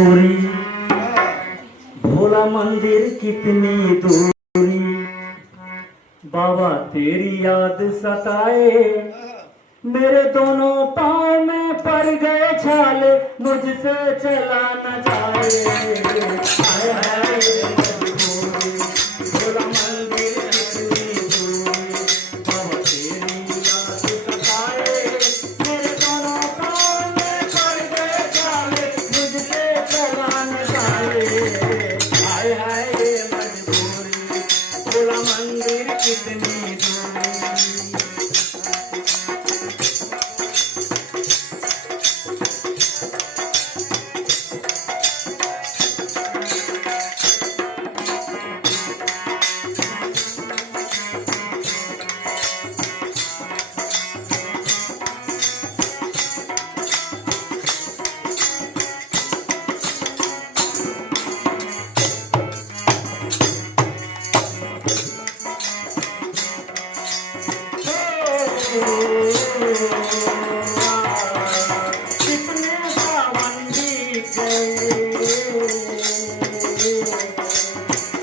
दूरी, भोला मंदिर कितनी दूरी, बाबा तेरी याद सताए, मेरे दोनों पाँव में पड़ गए छाल, मुझसे चला न जाए। हाय हाय मजबूरी, भोला मंदिर कितनी दूरी, बाबा तेरी याद सताए, मेरे दोनों पाँव में पड़ गए छाल, मुझसे चला न जाए। हाय हाय मजबूरी, भोला मंदिर कितनी दूरी। कितने सावन बीत गए,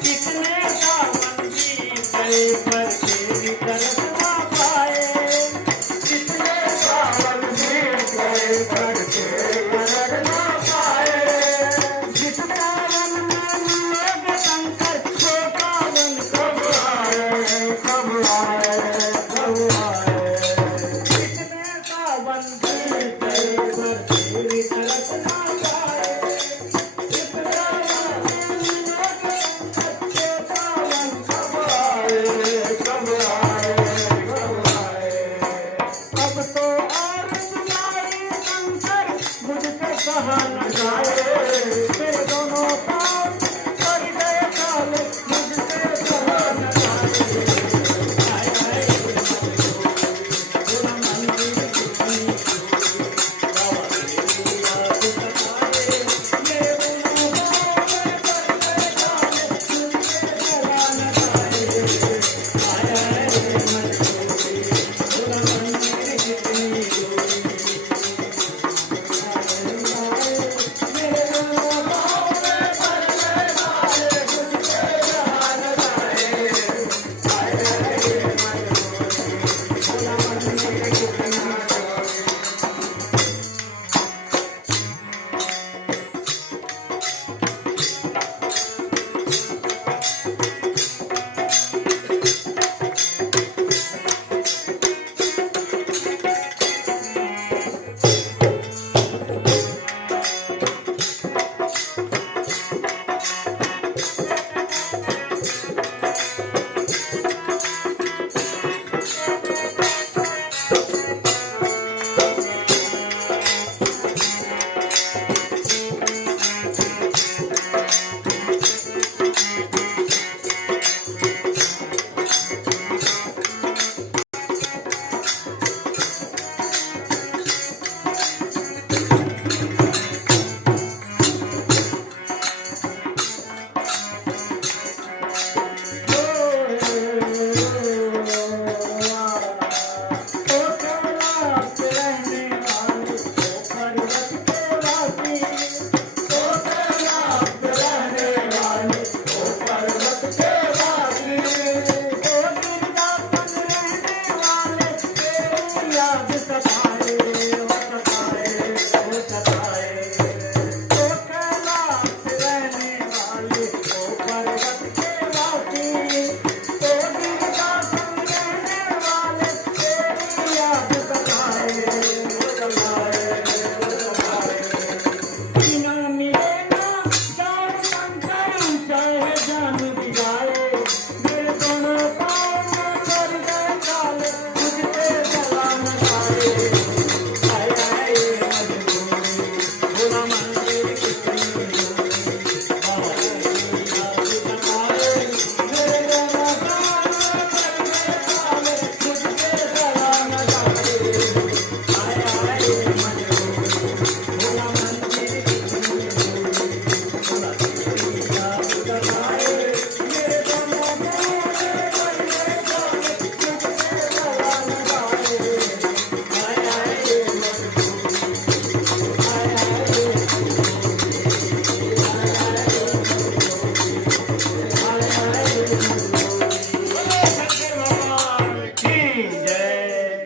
कितने सावन बीत गए, पर तेरी तरफ ना पाए। कितने सावन बीत गए, पर तेरी तरफ ना पाए। जिस सावन में मिलोगे शंकर, वो सावन कब आए, कब आए, कब आए। कहा न जाए, तेरे दोनों